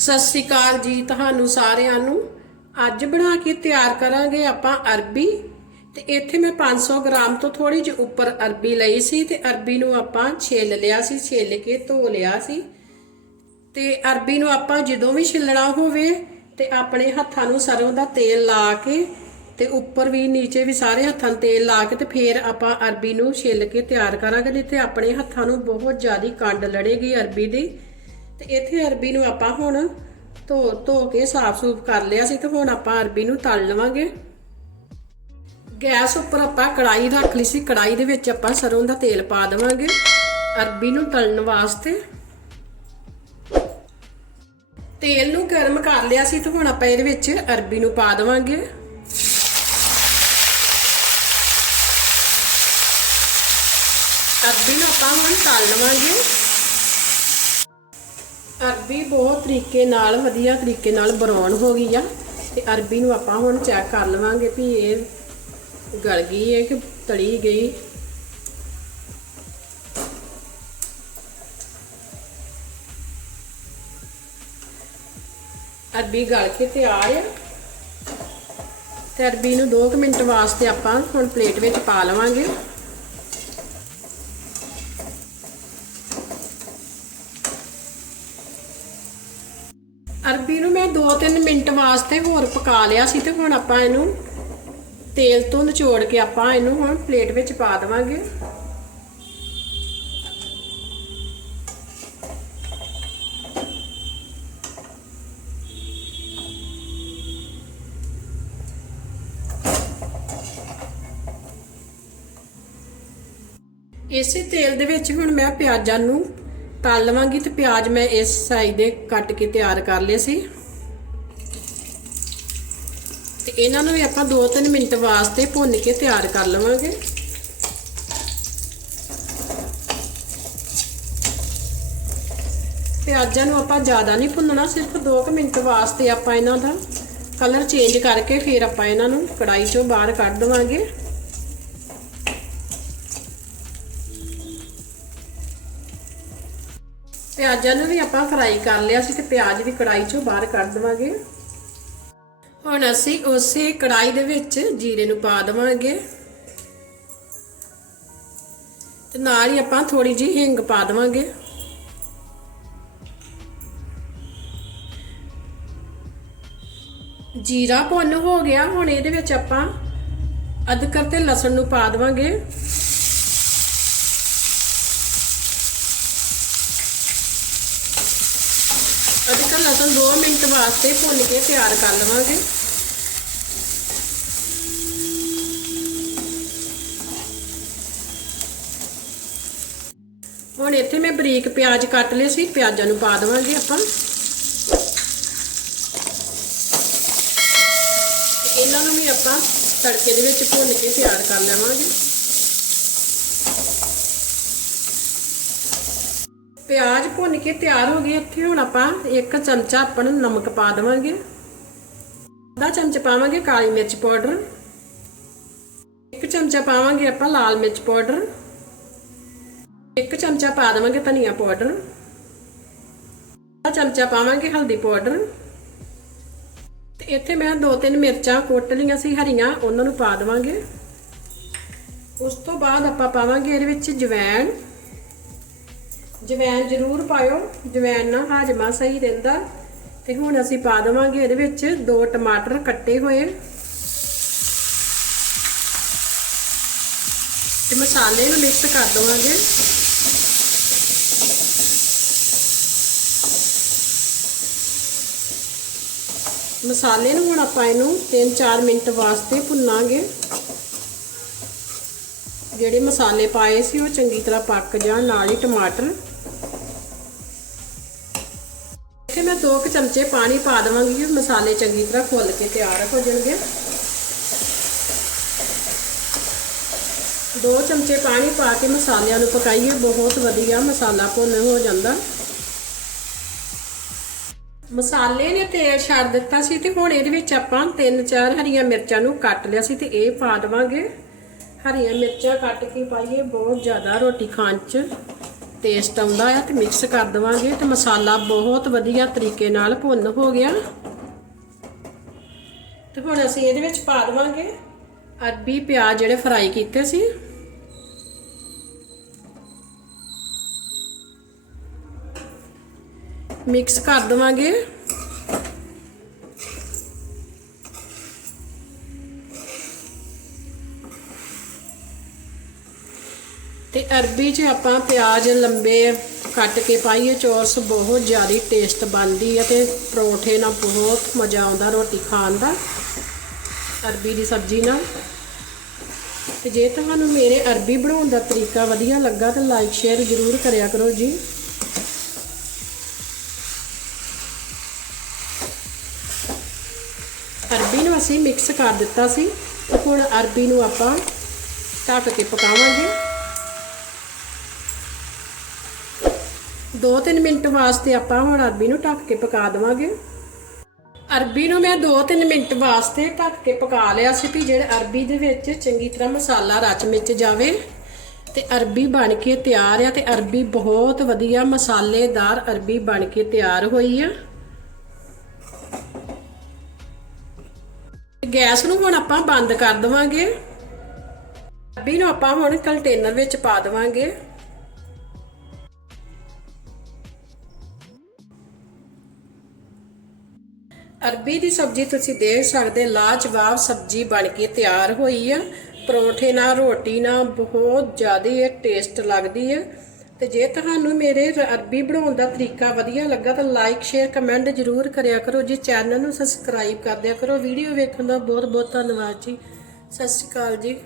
ਸਤਿ ਸ਼੍ਰੀ ਅਕਾਲ ਜੀ ਤੁਹਾਨੂੰ ਸਾਰਿਆਂ ਨੂੰ। ਅੱਜ ਬਣਾ ਕੇ ਤਿਆਰ ਕਰਾਂਗੇ ਆਪਾਂ ਅਰਬੀ। ਤੇ ਇੱਥੇ ਮੈਂ 500 ਗ੍ਰਾਮ ਤੋਂ ਥੋੜੀ ਜਿਹੀ ਉੱਪਰ ਅਰਬੀ ਲਈ ਸੀ ਤੇ ਅਰਬੀ ਨੂੰ ਆਪਾਂ ਛਿੱਲ ਲਿਆ ਸੀ, ਛਿੱਲ ਕੇ ਧੋ ਲਿਆ ਸੀ। ਤੇ ਅਰਬੀ ਨੂੰ ਆਪਾਂ ਜਦੋਂ ਵੀ ਛਿੱਲਣਾ ਹੋਵੇ ਤੇ ਆਪਣੇ ਹੱਥਾਂ ਨੂੰ ਸਰੋਂ ਦਾ ਤੇਲ ਲਾ ਕੇ ਤੇ ਉੱਪਰ ਵੀ, ਨੀਚੇ ਵੀ ਸਾਰੇ ਹੱਥਾਂ ਨੂੰ ਤੇਲ ਲਾ ਕੇ ਤੇ ਫਿਰ ਆਪਾਂ ਅਰਬੀ ਨੂੰ ਛਿੱਲ ਕੇ ਤਿਆਰ ਕਰਾਂਗੇ। ਜਿੱਥੇ ਆਪਣੇ ਹੱਥਾਂ ਨੂੰ ਬਹੁਤ ਜ਼ਿਆਦਾ ਕੰਡ ਲੜੇਗੀ ਅਰਬੀ ਦੀ। ਤੇ ਇੱਥੇ ਅਰਬੀ ਨੂੰ ਆਪਾਂ ਹੁਣ ਧੋ ਧੋ ਕੇ ਸਾਫ਼ ਸੂਫ ਕਰ ਲਿਆ ਸੀ ਤੇ ਹੁਣ ਆਪਾਂ ਅਰਬੀ ਨੂੰ ਤਲ ਲਵਾਂਗੇ। ਗੈਸ ਉੱਪਰ ਆਪਾਂ ਕੜਾਈ ਰੱਖ ਲਈ ਸੀ। ਕੜਾਈ ਦੇ ਵਿੱਚ ਆਪਾਂ ਸਰੋਂ ਦਾ ਤੇਲ ਪਾ ਦੇਵਾਂਗੇ ਅਰਬੀ ਨੂੰ ਤਲਣ ਵਾਸਤੇ। ਤੇਲ ਨੂੰ ਗਰਮ ਕਰ ਲਿਆ ਸੀ ਤੇ ਹੁਣ ਆਪਾਂ ਇਹਦੇ ਵਿੱਚ ਅਰਬੀ ਨੂੰ ਪਾ ਦੇਵਾਂਗੇ। ਅਰਬੀ ਨੂੰ ਆਪਾਂ ਹੁਣ ਤਲ ਲਵਾਂਗੇ। ਅਰਬੀ ਬਹੁਤ ਤਰੀਕੇ ਨਾਲ, ਵਧੀਆ ਤਰੀਕੇ ਨਾਲ ਬਰਾਉਨ ਹੋ ਗਈ ਆ। ਤੇ ਅਰਬੀ ਨੂੰ ਆਪਾਂ ਹੁਣ ਚੈੱਕ ਕਰ ਲਵਾਂਗੇ ਵੀ ਇਹ ਗਲ ਗਈ ਹੈ ਕਿ ਤਲੀ ਗਈ। ਅਰਬੀ ਗਲ ਕੇ ਤਿਆਰ ਆ। ਤੇ ਅਰਬੀ ਨੂੰ 2 ਮਿੰਟ ਵਾਸਤੇ ਆਪਾਂ ਹੁਣ ਪਲੇਟ ਵਿੱਚ ਪਾ ਲਵਾਂਗੇ। ਅਰਬੀ ਨੂੰ ਮੈਂ 2-3 ਮਿੰਟ ਵਾਸਤੇ ਹੋਰ ਪਕਾ ਲਿਆ ਸੀ ਤੇ ਹੁਣ ਆਪਾਂ ਇਹਨੂੰ ਤੇਲ ਤੋਂ ਨਿਚੋੜ ਕੇ ਆਪਾਂ ਇਹਨੂੰ ਹੁਣ ਪਲੇਟ ਵਿੱਚ ਪਾ ਦੇਵਾਂਗੇ। ਇਸੇ ਤੇਲ ਦੇ ਵਿੱਚ ਹੁਣ ਮੈਂ ਪਿਆਜ਼ਾਂ ਨੂੰ ਤਲ ਲਵਾਂਗੀ ਤੇ ਪਿਆਜ਼ ਮੈਂ ਇਸ ਸਾਈਜ਼ ਦੇ ਕੱਟ ਕੇ ਤਿਆਰ ਕਰ ਲਏ ਸੀ। ਤੇ ਇਹਨਾਂ ਨੂੰ ਵੀ ਆਪਾਂ 2-3 ਮਿੰਟ ਵਾਸਤੇ ਭੁੰਨ ਕੇ ਤਿਆਰ ਕਰ ਲਵਾਂਗੇ। ਪਿਆਜ਼ਾਂ ਨੂੰ ਆਪਾਂ ਜ਼ਿਆਦਾ ਨਹੀਂ ਭੁੰਨਣਾ, ਸਿਰਫ 2 ਮਿੰਟ ਵਾਸਤੇ ਆਪਾਂ ਇਹਨਾਂ ਦਾ ਕਲਰ ਚੇਂਜ ਕਰਕੇ ਫਿਰ ਆਪਾਂ ਇਹਨਾਂ ਨੂੰ ਕੜਾਈ ਚੋਂ ਬਾਹਰ ਕੱਢ ਦਵਾਂਗੇ। ਪਿਆਜ਼ਾਂ ਨੂੰ ਵੀ ਆਪਾਂ ਫਰਾਈ ਕਰ ਲਿਆ ਸੀ ਤੇ ਪਿਆਜ਼ ਵੀ ਕੜਾਈ ਚੋਂ ਬਾਹਰ ਕੱਢ ਦਵਾਂਗੇ। ਹੁਣ ਅਸੀਂ ਉਸੇ ਕੜਾਈ ਦੇ ਵਿੱਚ ਜੀਰੇ ਨੂੰ ਪਾ ਦਵਾਂਗੇ। ਤੇ ਨਾਲ ਹੀ ਆਪਾਂ ਥੋੜੀ ਜਿਹੀ ਹਿੰਗ ਪਾ ਦਵਾਂਗੇ। ਜੀਰਾ ਭੁੰਨ ਹੋ ਗਿਆ, ਹੁਣ ਇਹਦੇ ਵਿੱਚ ਆਪਾਂ ਅਦਰਕ ਤੇ ਲਸਣ ਨੂੰ ਪਾ ਦਵਾਂਗੇ ਅਦਰਕ ਲਸਣ 2 ਮਿੰਟ ਵਾਸਤੇ ਭੁੰਨ ਕੇ ਤਿਆਰ ਕਰ ਲਵਾਂਗੇ। ਹੁਣ ਇੱਥੇ ਮੈਂ ਬਰੀਕ ਪਿਆਜ਼ ਕੱਟ ਲਏ ਸੀ, ਪਿਆਜ਼ਾਂ ਨੂੰ ਪਾ ਦੇਵਾਂਗੇ ਆਪਾਂ। ਇਹਨਾਂ ਨੂੰ ਵੀ ਆਪਾਂ ਤੜਕੇ ਦੇ ਵਿੱਚ ਭੁੰਨ ਕੇ ਤਿਆਰ ਕਰ ਲਵਾਂਗੇ। ਪਿਆਜ਼ ਭੁੰਨ ਕੇ ਤਿਆਰ ਹੋ ਗਏ ਇੱਥੇ। ਹੁਣ ਆਪਾਂ ਇੱਕ ਚਮਚਾ ਆਪਾਂ ਨੂੰ ਨਮਕ ਪਾ ਦੇਵਾਂਗੇ। ਅੱਧਾ ਚਮਚ ਪਾਵਾਂਗੇ ਕਾਲੀ ਮਿਰਚ ਪਾਊਡਰ। ਇੱਕ ਚਮਚਾ ਪਾਵਾਂਗੇ ਆਪਾਂ ਲਾਲ ਮਿਰਚ ਪਾਊਡਰ। ਇੱਕ ਚਮਚਾ ਪਾ ਦੇਵਾਂਗੇ ਧਨੀਆ ਪਾਊਡਰ। ਅੱਧਾ ਚਮਚਾ ਪਾਵਾਂਗੇ ਹਲਦੀ ਪਾਊਡਰ। ਤੇ ਇੱਥੇ ਮੈਂ ਦੋ ਤਿੰਨ ਮਿਰਚਾਂ ਕੁੱਟ ਲਈਆਂ ਸੀ ਹਰੀਆਂ, ਉਹਨਾਂ ਨੂੰ ਪਾ ਦੇਵਾਂਗੇ। ਉਸ ਤੋਂ ਬਾਅਦ ਆਪਾਂ ਪਾਵਾਂਗੇ ਇਹਦੇ ਵਿੱਚ ਜਵੈਣ। ਜਵੈਨ ਜ਼ਰੂਰ ਪਾਇਓ। ਜਵੈਨ ਨਾਲ ਹਾਜਮਾ ਸਹੀ ਰਹਿੰਦਾ। ਤੇ ਹੁਣ ਅਸੀਂ ਪਾ ਦੇਵਾਂਗੇ ਇਹਦੇ ਵਿੱਚ ਦੋ ਟਮਾਟਰ ਕੱਟੇ ਹੋਏ। ਤੇ ਮਸਾਲੇ ਨੂੰ ਮਿਕਸ ਕਰ ਦਵਾਂਗੇ। ਮਸਾਲੇ ਨੂੰ ਹੁਣ ਆਪਾਂ ਇਹਨੂੰ 3-4 ਮਿੰਟ ਵਾਸਤੇ ਭੁੰਨਾਂਗੇ। ਜਿਹੜੇ ਮਸਾਲੇ ਪਾਏ ਸੀ ਉਹ ਚੰਗੀ ਤਰ੍ਹਾਂ ਪੱਕ ਜਾਣ, ਨਾਲ ਹੀ ਟਮਾਟਰ। ਇੱਥੇ ਮੈਂ 2 ਚਮਚੇ ਪਾਣੀ ਪਾ ਦੇਵਾਂਗੀ ਮਸਾਲੇ ਚੰਗੀ ਤਰ੍ਹਾਂ ਫੁੱਲ ਕੇ ਤਿਆਰ ਹੋ ਜਾਣਗੇ। 2 ਚਮਚੇ ਪਾਣੀ ਪਾ ਕੇ ਮਸਾਲਿਆਂ ਨੂੰ ਪਕਾਈਏ, ਬਹੁਤ ਵਧੀਆ ਮਸਾਲਾ ਭੁੰਨ ਹੋ ਜਾਂਦਾ। ਮਸਾਲੇ ਨੇ ਤੇਲ ਛੱਡ ਦਿੱਤਾ ਸੀ ਤੇ ਹੁਣ ਇਹਦੇ ਵਿੱਚ ਆਪਾਂ 3-4 ਹਰੀਆਂ ਮਿਰਚਾਂ ਨੂੰ ਕੱਟ ਲਿਆ ਸੀ ਤੇ ਇਹ ਪਾ ਦੇਵਾਂਗੇ। ਹਰੀਆਂ ਮਿਰਚਾਂ ਕੱਟ ਕੇ ਪਾਈਏ, ਬਹੁਤ ਜ਼ਿਆਦਾ ਰੋਟੀ ਖਾਣ 'ਚ। ਟੇਸਟ ਆਉਂਦਾ ਆ ਤੇ ਮਿਕਸ ਕਰ ਦਵਾਂਗੇ ਤੇ ਮਸਾਲਾ ਬਹੁਤ ਵਧੀਆ ਤਰੀਕੇ ਨਾਲ ਭੁੰਨ ਹੋ ਗਿਆ। ਤੇ ਹੁਣ ਅਸੀਂ ਇਹਦੇ ਵਿੱਚ ਪਾ ਦਵਾਂਗੇ ਅਰਬੀ ਪਿਆਜ਼ ਜਿਹੜੇ ਫਰਾਈ ਕੀਤੇ ਸੀ। ਮਿਕਸ ਕਰ ਦਵਾਂਗੇ। ਤੇ ਅਰਬੀ 'ਚ ਆਪਾਂ ਪਿਆਜ਼ ਲੰਬੇ ਕੱਟ ਕੇ ਪਾਈਏ, ਚੌਰਸ ਬਹੁਤ ਜ਼ਿਆਦਾ ਟੇਸਟ ਬਣਦੀ ਹੈ ਤੇ ਪਰੌਂਠੇ ਨਾਲ ਬਹੁਤ ਮਜ਼ਾ ਆਉਂਦਾ ਰੋਟੀ ਖਾਣ ਦਾ, ਅਰਬੀ ਦੀ ਸਬਜ਼ੀ ਨਾਲ। ਤੇ ਜੇ ਤੁਹਾਨੂੰ ਮੇਰੇ ਅਰਬੀ ਬਣਾਉਣ ਦਾ ਤਰੀਕਾ ਵਧੀਆ ਲੱਗਾ ਤਾਂ ਲਾਈਕ ਸ਼ੇਅਰ ਜ਼ਰੂਰ ਕਰਿਆ ਕਰੋ ਜੀ। ਅਰਬੀ ਨੂੰ ਅਸੀਂ ਮਿਕਸ ਕਰ ਦਿੱਤਾ ਸੀ, ਤੇ ਹੁਣ ਅਰਬੀ ਨੂੰ ਆਪਾਂ ਢੱਕ ਕੇ ਪਕਾਵਾਂਗੇ। 2-3 ਮਿੰਟ ਵਾਸਤੇ ਆਪਾਂ ਹੁਣ ਅਰਬੀ ਨੂੰ ਢੱਕ ਕੇ ਪਕਾ ਦੇਵਾਂਗੇ। ਅਰਬੀ ਨੂੰ ਮੈਂ 2-3 ਮਿੰਟ ਵਾਸਤੇ ਢੱਕ ਕੇ ਪਕਾ ਲਿਆ ਸੀ ਵੀ ਜਿਹੜੇ ਅਰਬੀ ਦੇ ਵਿੱਚ ਚੰਗੀ ਤਰ੍ਹਾਂ ਮਸਾਲਾ ਰਚ ਮਿਚ ਜਾਵੇ ਤੇ ਅਰਬੀ ਬਣ ਕੇ ਤਿਆਰ ਆ ਤੇ ਅਰਬੀ ਬਹੁਤ ਵਧੀਆ ਮਸਾਲੇਦਾਰ ਅਰਬੀ ਬਣ ਕੇ ਤਿਆਰ ਹੋਈ ਆ। ਗੈਸ ਨੂੰ ਹੁਣ ਆਪਾਂ ਬੰਦ ਕਰ ਦਵਾਂਗੇ। ਅਰਬੀ ਨੂੰ ਆਪਾਂ ਹੁਣ ਕੰਟੇਨਰ ਵਿੱਚ ਪਾ ਦਵਾਂਗੇ। ਅਰਬੀ ਦੀ ਸਬਜ਼ੀ ਤੁਸੀਂ ਦੇਖ ਸਕਦੇ, ਲਾਜਵਾਬ ਸਬਜ਼ੀ ਬਣ ਕੇ ਤਿਆਰ ਹੋਈ ਆ। ਪਰੌਂਠੇ ਨਾਲ, ਰੋਟੀ ਨਾਲ ਬਹੁਤ ਜ਼ਿਆਦਾ ਇਹ ਟੇਸਟ ਲੱਗਦੀ ਹੈ ਤੇ ਜੇ ਤੁਹਾਨੂੰ ਮੇਰੇ ਅਰਬੀ ਬਣਾਉਣ ਦਾ ਤਰੀਕਾ ਵਧੀਆ ਲੱਗਾ ਤਾਂ ਲਾਈਕ ਸ਼ੇਅਰ ਕਮੈਂਟ ਜ਼ਰੂਰ ਕਰਿਆ ਕਰੋ ਜੀ। ਚੈਨਲ ਨੂੰ ਸਬਸਕ੍ਰਾਈਬ ਕਰ ਦਿਆ ਕਰੋ। ਵੀਡੀਓ ਵੇਖਣ ਦਾ ਬਹੁਤ ਬਹੁਤ ਧੰਨਵਾਦ ਜੀ। ਸਤਿ ਸ਼੍ਰੀ ਅਕਾਲ ਜੀ।